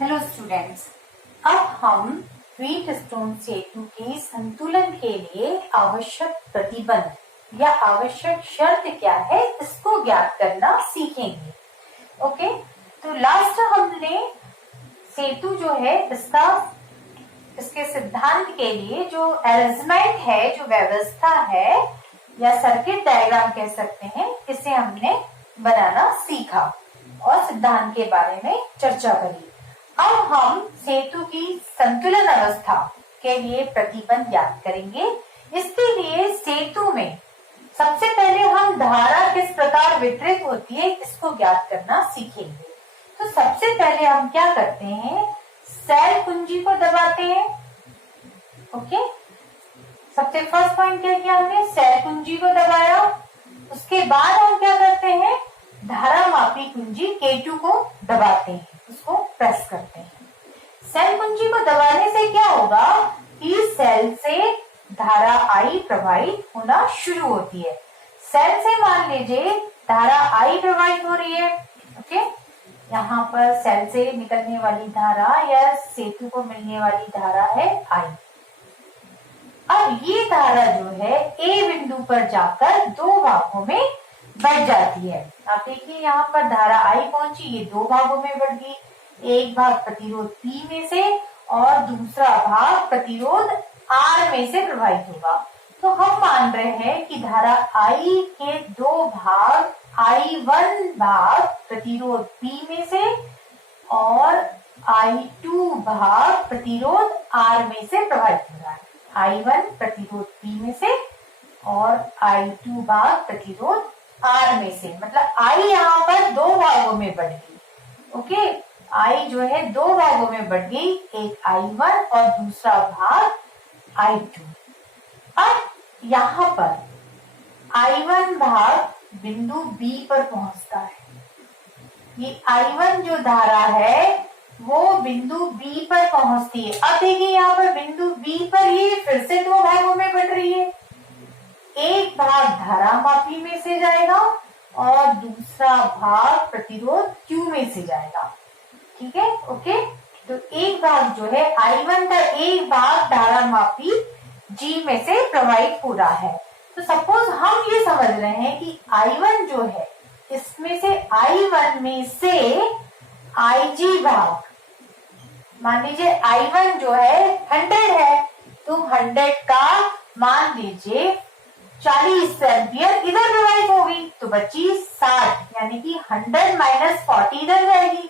Hello students, अब हम Wheatstone सेतु के संतुलन के लिए आवश्यक प्रतिबंध या आवश्यक शर्त क्या है इसको ज्ञात करना सीखेंगे। ओके, तो लास्ट हमने सेतु जो है इसके सिद्धांत के लिए जो अरेंजमेंट है, जो व्यवस्था है या सर्किट डायग्राम कह सकते हैं, इसे हमने बनाना सीखा और सिद्धांत के बारे में चर्चा करी। अब हम सेतु की संतुलन अवस्था के लिए प्रतिबंध ज्ञात करेंगे। इसके लिए सेतु में सबसे पहले हम धारा किस प्रकार वितरित होती है इसको ज्ञात करना सीखेंगे। तो सबसे पहले हम क्या करते हैं, सेल कुंजी को दबाते हैं। ओके, सबसे फर्स्ट पॉइंट क्या किया हमने, सेल कुंजी को दबाया। उसके बाद हम क्या करते हैं, धारा मापी कुंजी K2 को दबाते हैं, उसको प्रेस करते हैं। सेल कुंजी को दबाने से क्या होगा कि सेल से धारा I प्रवाहित होना शुरू होती है। सेल से मान लीजिए धारा I प्रवाहित हो रही है। ओके, यहाँ पर सेल से निकलने वाली धारा या सेतु को मिलने वाली धारा है I। अब ये धारा जो है A बिंदु पर जाकर दो भागों में बढ़ जाती है। आप देखिए यहाँ पर धारा I पहुंची, ये दो भागों में बढ़ गई। एक भाग प्रतिरोध P में से और दूसरा भाग प्रतिरोध R में से प्रवाहित होगा। तो हम मान रहे हैं कि धारा I के दो भाग, I1 भाग प्रतिरोध P में से और I2 भाग प्रतिरोध R में से प्रवाहित हो रहा है। I1 प्रतिरोध P में से और I2 भाग प्रतिरोध R में से, मतलब I यहाँ पर दो भागों में बढ़ गई। ओके, I जो है दो भागों में बढ़ गई, एक I1 और दूसरा भाग I2। अब यहाँ पर I1 भाग बिंदु B पर पहुंचता है। ये I1 जो धारा है वो बिंदु B पर पहुंचती है। अब देखिए यहाँ पर बिंदु B पर ये फिर से दो भागों में बढ़ रही है। एक भाग धारा मापी में से जाएगा और दूसरा भाग प्रतिरोध Q में से जाएगा। ठीक है, ओके। तो एक भाग जो है I1 का एक भाग धारा मापी G में से प्रवाहित हो रहा है। तो सपोज हम ये समझ रहे हैं कि I1 जो है इसमें से I1 में से IG भाग, मान लीजिए I1 जो है 100 है, तो 100 का मान लीजिए 40 एम्पियर इधर प्रवाहित होगी, तो बची 60, यानी कि 100 माइनस 40 इधर जाएगी।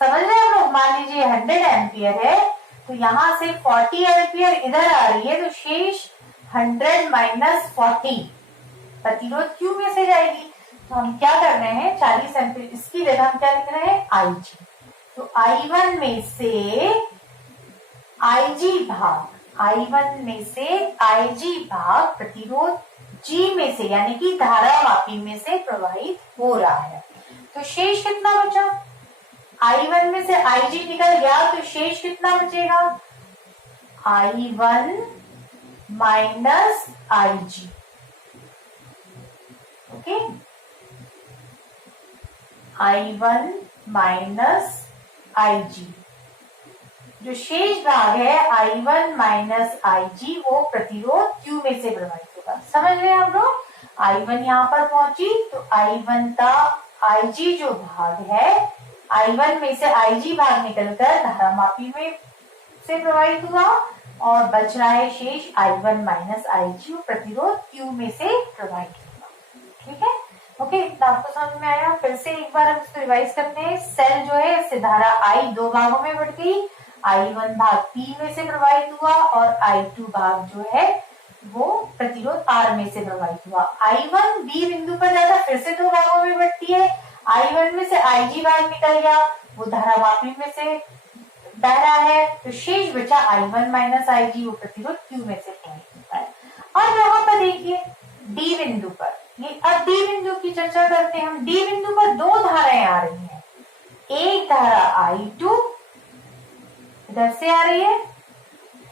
समझ रहे हैं आप लोग, मान लीजिए 100 एम्पियर है तो यहाँ से 40 एम्पियर इधर आ रही है, तो शेष 100 माइनस 40 प्रतिरोध Q में से जाएगी। तो हम क्या कर रहे हैं, 40 एम्पियर, इसकी जगह हम क्या लिख रहे हैं, IG। तो I1 में से IG भाग, I1 में से IG भाग प्रतिरोध G में से, यानी कि धारा मापी में से प्रवाहित हो रहा है। तो शेष कितना बचा, I1 में से IG निकल गया, तो शेष कितना बचेगा, I1 minus IG। Okay, I1 minus IG, जो शेष भाग है I1 माइनस IG वो प्रतिरोध Q में से प्रवाहित होगा। समझ रहे हैं आप लोग, I1 यहाँ पर पहुंची तो I1 का IG जो भाग है, I1 में से IG भाग निकलकर धारा मापी में से प्रवाहित हुआ और बच रहा है शेष I1 माइनस IG प्रतिरोध Q में से प्रवाहित होगा। ठीक है, ओके, इतना आपको समझ में आया। फिर से एक बार हम इसको रिवाइज करते हैं। सेल जो है इससे धारा I दो भागों में बढ़ गई, I1 भाग P में से प्रवाहित हुआ और I2 भाग जो है वो प्रतिरोध R में से प्रवाहित हुआ। I1 B बिंदु पर जाकर फिर से दो भागों में बढ़ती है। I1 में से IG भाग निकल गया, वो धारा मापी में से बह रहा है, तो शेष बचा I1 माइनस IG, वो प्रतिरोध Q में से प्रवाहित होता है। और यहाँ पर देखिए D बिंदु पर, ये अब D बिंदु की चर्चा करते हैं हम। D बिंदु पर दो धाराएं आ रही हैं, एक धारा I2 इधर से आ रही है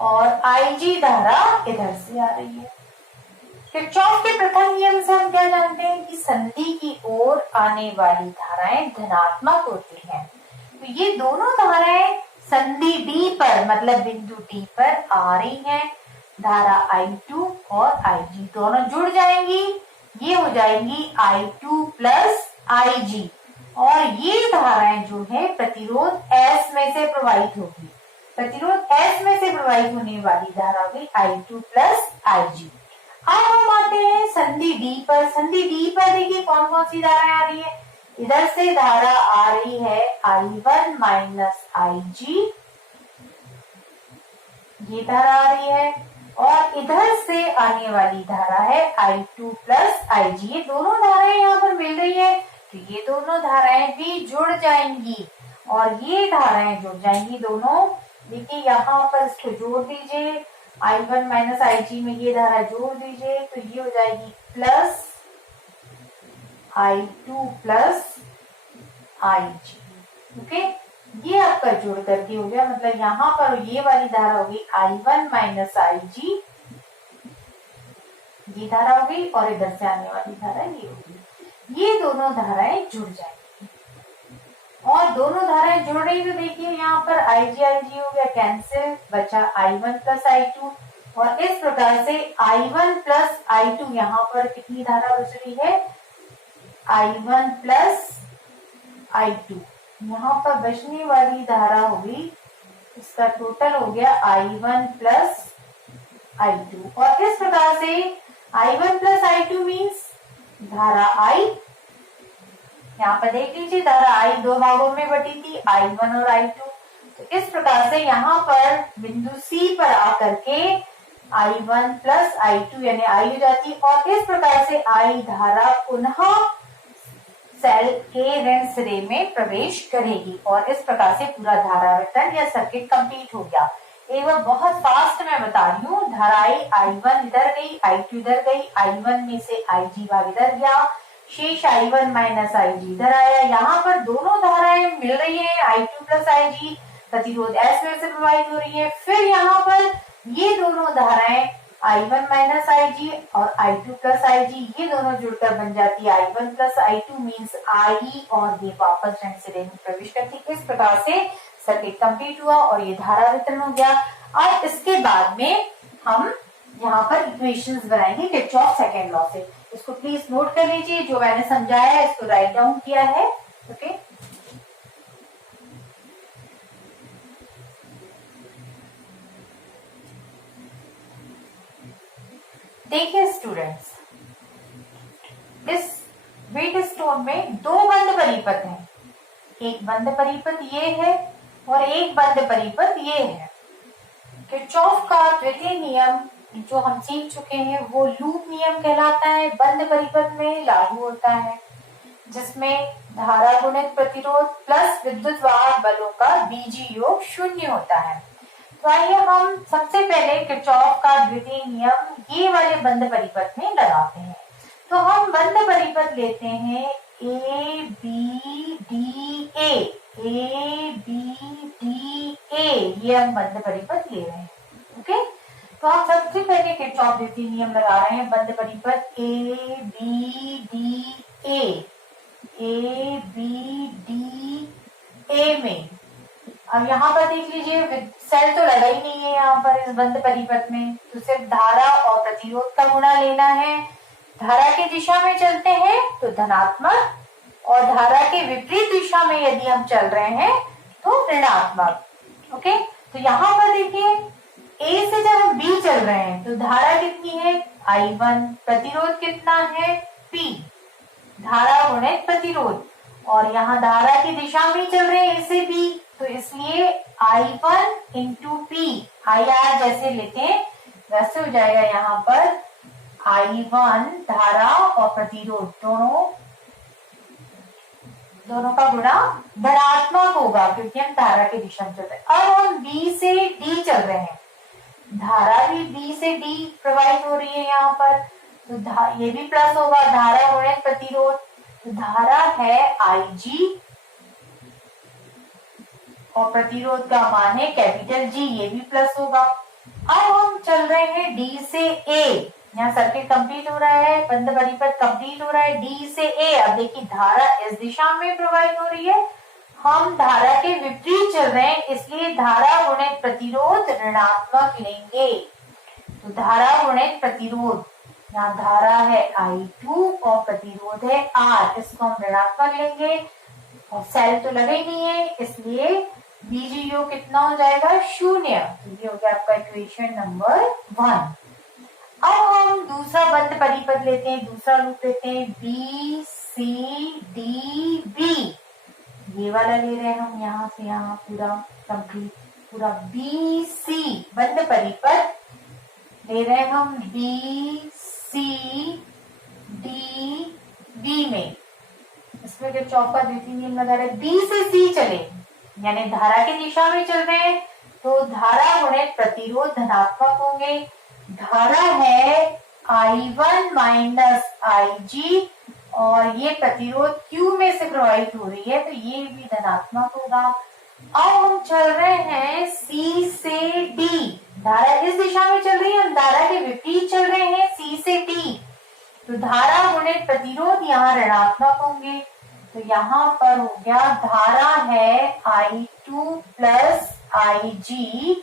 और IG धारा इधर से आ रही है। किरचॉफ के प्रथम नियम से हम क्या जानते हैं कि संधि की ओर आने वाली धाराएं धनात्मक होती हैं। तो ये दोनों धाराएं संधि डी पर मतलब बिंदु डी पर आ रही है धारा I2 और IG दोनों जुड़ जाएंगी, ये हो जाएंगी I2 प्लस IG और ये धाराएं जो है प्रतिरोध S में से प्रवाहित होगी। प्रतिरोध S में से प्रवाहित होने वाली धारा होगी I2 प्लस IG। अब हम आते हैं संधि D पर। संधि D पर देखिए कौन कौन सी धाराएं आ रही है। इधर से धारा आ रही है I1 माइनस IG, ये धारा आ रही है, और इधर से आने वाली धारा है I2 प्लस IG। ये दोनों धाराएं यहाँ पर मिल रही है तो ये दोनों धाराएं भी जुड़ जाएंगी और ये धाराएं जुड़ जाएंगी दोनों। देखिए यहाँ पर इसको जोड़ दीजिए, I1 माइनस IG में ये धारा जोड़ दीजिए तो ये हो जाएगी plus I2 plus IG। Okay, ये आपका जुड़ करके हो गया, मतलब यहाँ पर ये वाली धारा होगी I1 माइनस IG, ये धारा होगी और इधर से आने वाली धारा ये होगी। ये दोनों धाराएं जुड़ जाएंगी और दोनों धाराएं जुड़ रही तो देखिए यहाँ पर IG हो गया कैंसिल, बचा I1 प्लस I2 और इस प्रकार से I1 प्लस I2 यहाँ पर कितनी धारा बच रही है I1 प्लस I2, यहाँ पर बचने वाली धारा होगी, इसका टोटल हो गया I1 प्लस I2 और इस प्रकार से I1 प्लस I2 मीन्स धारा I, यहाँ पर देख लीजिए धारा I दो भागों में बटी थी I1 और I2। तो इस प्रकार से यहाँ पर बिंदु C पर आकर के I1 प्लस I2 यानी I हो जाती और इस प्रकार से I धारा पुनः सेल के ऋण सिरे में प्रवेश करेगी और इस प्रकार से पूरा धारा वितरण या सर्किट कंप्लीट हो गया। एक बार बहुत फास्ट मैं बता रही हूँ, धाराएं I1 इधर गई, I2 इधर गई, I1 में से IG भाग इधर गया, शेष I1 माइनस IG इधर आया। यहाँ पर दोनों धाराएं मिल रही है I2 प्लस IG, प्रतिरोध S में से प्रवाहित हो रही है। फिर यहाँ पर ये दोनों धाराएं I1 माइनस IG और I2 प्लस IG ये दोनों जुड़कर बन जाती है I1 plus I2 means I और ये वापस ऋण सिरे में प्रवेश करती। इस प्रकार से सर्किट कंप्लीट हुआ और ये धारा वितरण हो गया। और इसके बाद में हम यहाँ पर इक्वेशंस बनाएंगे किरचॉफ सेकंड लॉ से। इसको प्लीज नोट कर लीजिए, जो मैंने समझाया है इसको राइट डाउन किया है। ओके, देखिए स्टूडेंट्स, इस वेट स्टोन में दो बंद परिपथ हैं, एक बंद परिपथ ये है और एक बंद परिपथ ये है। किरचॉफ का द्वितीय नियम जो हम सीख चुके हैं वो लूप नियम कहलाता है, बंद परिपथ में लागू होता है, जिसमें धारा गुणित प्रतिरोध प्लस विद्युत वाहक बलों का बीजीय योग 0 होता है। तो आइए हम सबसे पहले किरचॉफ का द्वितीय नियम ये वाले बंद परिपथ में लगाते हैं। तो हम बंद परिपथ लेते हैं A B D A, A B D A, ये हम बंद परिपथ ले रहे हैं। ओके, तो हम सबसे पहले किरचॉफ द्वितीय नियम लगा रहे हैं बंद परिपथ A B D A, A B D A में। अब यहाँ पर देख लीजिए सेल तो लगा ही नहीं है यहाँ पर इस बंद परिपथ में, तो सिर्फ धारा और प्रतिरोध का गुणा लेना है। धारा की दिशा में चलते हैं तो धनात्मक और धारा के विपरीत दिशा में यदि हम चल रहे हैं तो ऋणात्मक। ओके, तो यहाँ पर देखिए A से जब हम B चल रहे हैं तो धारा कितनी है I1, प्रतिरोध कितना है P, धारा गुणित प्रतिरोध, और यहाँ धारा की दिशा में चल रहे हैं A से B, तो इसलिए I1 इंटू P, IR जैसे लेते हैं वैसे हो जाएगा यहाँ पर I1 धारा और प्रतिरोध दोनों का गुणा धनात्मक होगा क्योंकि हम धारा की दिशा में चल रहे हैं। अब हम B से D चल रहे हैं, धारा भी B से D प्रवाहित हो रही है यहाँ पर, तो ये भी प्लस होगा, धारा गुणित प्रतिरोध, तो धारा है IG और प्रतिरोध का मान है कैपिटल G, ये भी प्लस होगा। अब हम चल रहे हैं D से A, यहाँ सर्किट कंप्लीट हो रहा है, बंद परिपथ कंप्लीट हो रहा है D से A। अब देखिए धारा इस दिशा में प्रवाहित हो रही है हम धारा के विपरीत चल रहे हैं, इसलिए धारा गुणित प्रतिरोध ऋणात्मक लेंगे। तो धारा गुणित प्रतिरोध, यहाँ धारा है I2 और प्रतिरोध है R, इसको हम ऋणात्मक लेंगे और सेल तो लगे ही नहीं है, इसलिए बीजी योग कितना हो जाएगा, 0। तो ये हो गया आपका इक्वेशन नंबर 1। अब हम दूसरा बंद परिपथ लेते हैं, दूसरा लूप लेते हैं, बी सी डी बी, ये वाला ले रहे हैं हम यहाँ से यहाँ पूरा कंप्लीट, पूरा बी सी बंद परिपथ ले रहे हैं हम बी सी डी बी में। इसमें जो चौका द्वितीय नियम लगा रहे, बी से सी चले यानी धारा की दिशा में चल रहे हैं, तो धारा गुणित प्रतिरोध धनात्मक होंगे। धारा है I1 माइनस IG और ये प्रतिरोध Q में से प्रवाहित हो रही है, तो ये भी धनात्मक होगा। अब हम चल रहे हैं C से D, धारा इस दिशा में चल रही है, हम धारा के विपरीत चल रहे हैं C से D, तो धारा गुणित प्रतिरोध यहाँ ऋणात्मक होंगे। तो यहाँ पर हो गया धारा है I2 प्लस IG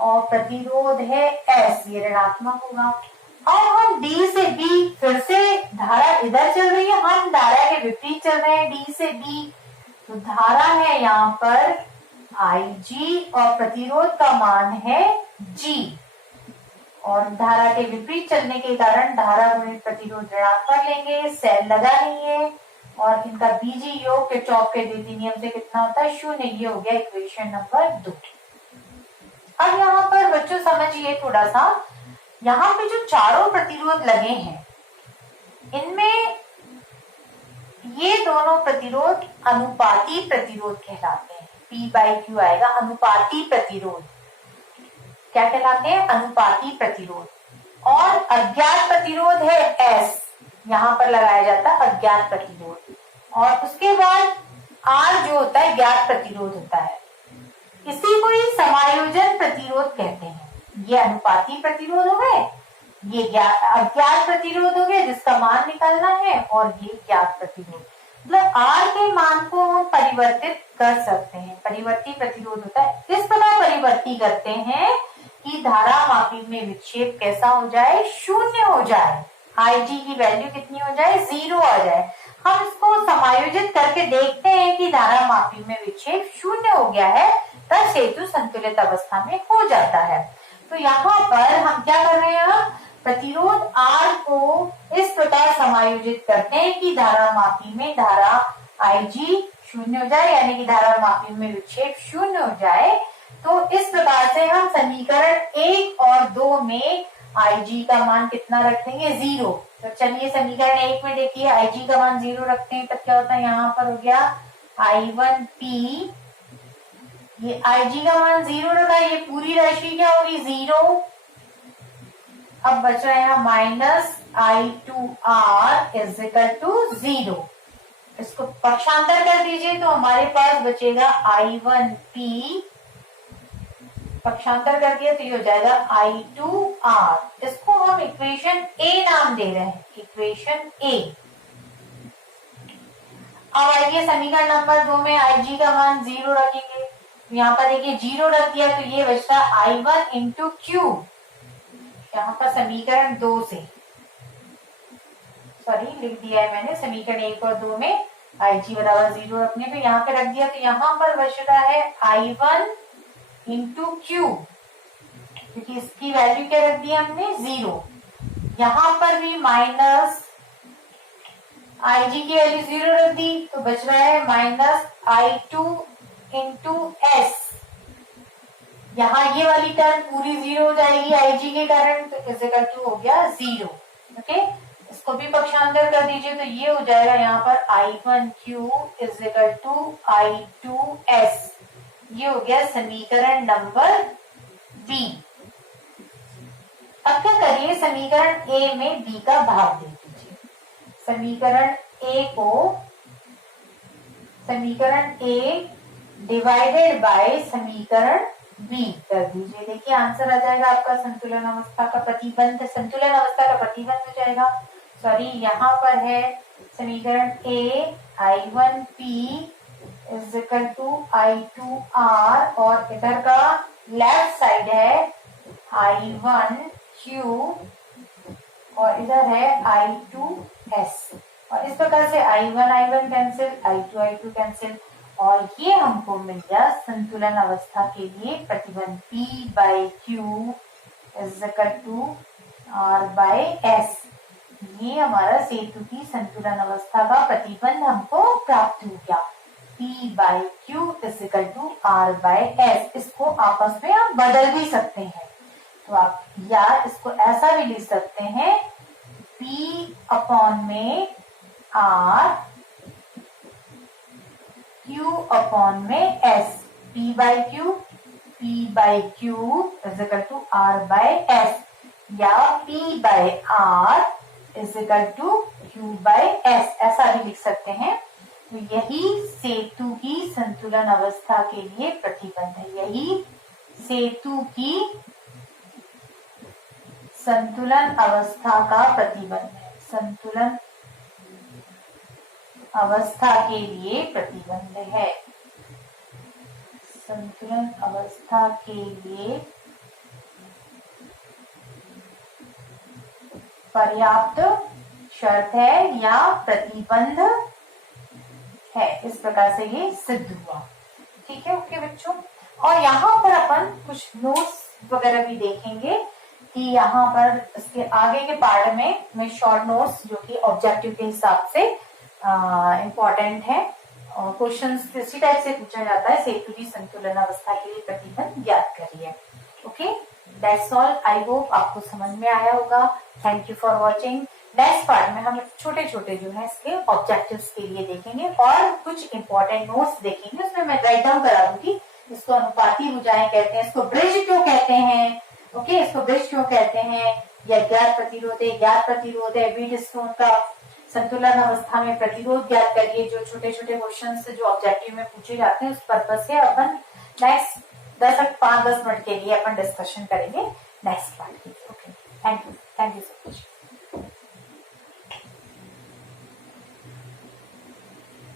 और प्रतिरोध है S, ये ऋणात्मक होगा। अब हम D से B, फिर से धारा इधर चल रही है, हम धारा के विपरीत चल रहे हैं D से B, तो धारा है यहाँ पर IG और प्रतिरोध का मान है G, और धारा के विपरीत चलने के कारण धारा गुणित प्रतिरोध ऋणात्मक लेंगे, सेल लगा नहीं है और इनका बीजी योग के चौक के द्वितीय नियम से कितना होता है, 0। ये हो गया इक्वेशन नंबर 2। अब यहाँ पर बच्चों समझिए थोड़ा सा, यहाँ पे जो चारों प्रतिरोध लगे हैं इनमें ये दोनों प्रतिरोध अनुपाती प्रतिरोध कहलाते हैं, P/Q आएगा, अनुपाती प्रतिरोध क्या कहलाते हैं, अनुपाती प्रतिरोध। और अज्ञात प्रतिरोध है S, यहाँ पर लगाया जाता है अज्ञात प्रतिरोध, और उसके बाद R जो होता है ज्ञात प्रतिरोध होता है, इसी को ही समायोजन प्रतिरोध कहते हैं। ये अनुपाती प्रतिरोध हो गए, ये अज्ञात प्रतिरोध हो गए जिसका मान निकालना है, और ये ज्ञात प्रतिरोध, मतलब R के मान को हम परिवर्तित कर सकते हैं, परिवर्ती प्रतिरोध होता है। इस प्रकार परिवर्ती करते हैं कि धारा मापी में विक्षेप कैसा हो जाए, 0 हो जाए, IG की वैल्यू कितनी हो जाए, 0 आ जाए। हम इसको समायोजित करके देखते हैं कि धारा मापी में विक्षेप 0 हो गया है, तब सेतु संतुलित अवस्था में हो जाता है। तो यहाँ पर हम क्या कर रहे हैं, प्रतिरोध R को इस प्रकार समायोजित करते हैं कि धारा मापी में धारा IG 0 हो जाए, यानी कि धारा मापी में विक्षेप 0 हो जाए। तो इस प्रकार से हम समीकरण 1 और 2 में IG का मान कितना रख देंगे, 0। तो चलिए समीकरण 1 में देखिए IG का मान 0 रखते हैं, तब क्या होता है, यहाँ पर हो गया I1P, ये IG का मान 0 रखा, ये पूरी राशि क्या होगी, 0। अब बच रहा है minus I2R is equal to 0। इसको पक्षांतर कर दीजिए तो हमारे पास बचेगा I1P, पक्षांतर कर दिया तो ये हो जाएगा I2R। इसको हम इक्वेशन A नाम दे रहे हैं, इक्वेशन A। अब आइए समीकरण नंबर 2 में IG का मान 0 रखेंगे, यहाँ पर देखिए 0 रख दिया तो ये बचता I1 इंटू Q, यहाँ पर समीकरण 2 से, सॉरी लिख दिया है मैंने, समीकरण 1 और 2 में IG बराबर 0 रखने पे यहाँ पे रख दिया, तो यहाँ पर बच रहा है I1 इंटू Q, क्योंकि इसकी वैल्यू क्या रख दी हमने, 0। यहाँ पर भी माइनस IG की वैल्यू 0 रख दी, तो बच रहा है माइनस I2 इंटू S। यहाँ ये वाली टर्म पूरी 0 हो जाएगी IG के कारण, तो इज इक्वल टू हो गया 0। ओके, इसको भी पक्षांतर कर दीजिए तो ये हो जाएगा यहाँ पर I1Q is equal to I2S। ये हो गया समीकरण नंबर B। अब क्या करिए, समीकरण A में B का भाग दे दीजिए। समीकरण A को, समीकरण A डिवाइडेड बाय समीकरण B कर दीजिए। देखिए आंसर आ जाएगा आपका संतुलन अवस्था का प्रतिबंध, संतुलन अवस्था का प्रतिबंध हो जाएगा। सॉरी, यहाँ पर है समीकरण A I1P is equal to I2R और इधर का लेफ्ट साइड है I1Q और इधर है I2S और इस प्रकार से I1 कैंसिल, I2 कैंसिल और ये हमको मिल गया संतुलन अवस्था के लिए प्रतिबंध P/Q is equal to R/S। ये हमारा सेतु की संतुलन अवस्था का प्रतिबंध हमको प्राप्त हो गया। P/Q is equal to R/S। इसको आपस में आप बदल भी सकते हैं, तो आप या इसको ऐसा भी लिख सकते हैं P/में R, Q/में S। P/Q is equal to R/S या P/R is equal to Q/S, ऐसा भी लिख सकते हैं। तो यही सेतु की संतुलन अवस्था के लिए प्रतिबंध है। यही सेतु की संतुलन अवस्था का प्रतिबंध है। संतुलन अवस्था के लिए प्रतिबंध है। संतुलन अवस्था के लिए पर्याप्त शर्त है या प्रतिबंध है। इस प्रकार से ये सिद्ध हुआ। ठीक है, ओके बच्चों। और यहाँ पर अपन कुछ नोट्स वगैरह भी देखेंगे कि यहाँ पर इसके आगे के पार्ट में शॉर्ट नोट्स जो कि ऑब्जेक्टिव के हिसाब से इम्पोर्टेंट है और क्वेश्चंस इसी टाइप से पूछा जाता है। सेतु की संतुलन अवस्था के लिए प्रतिबंध ज्ञात करिए। Okay, that's all. I hope आपको समझ में आया होगा। Thank you for watching. Next part में हम छोटे छोटे जो है इसके ऑब्जेक्टिव्स के लिए देखेंगे और कुछ इंपॉर्टेंट नोट्स देखेंगे। उसमें मैं राइट डाउन करा दूंगी। इसको अनुपाती भुजाएं कहते हैं, इसको ब्रिज क्यों कहते हैं, ओके, इसको ब्रिज क्यों कहते हैं, या ज्ञात प्रतिरोध है। व्हीट स्टोन का संतुलन अवस्था में प्रतिरोध ज्ञात करिए। जो छोटे छोटे क्वेश्चन जो ऑब्जेक्टिव में पूछे जाते हैं उस पर्पज से अपन नेक्स्ट 5-10 मिनट के लिए अपन डिस्कशन करेंगे नेक्स्ट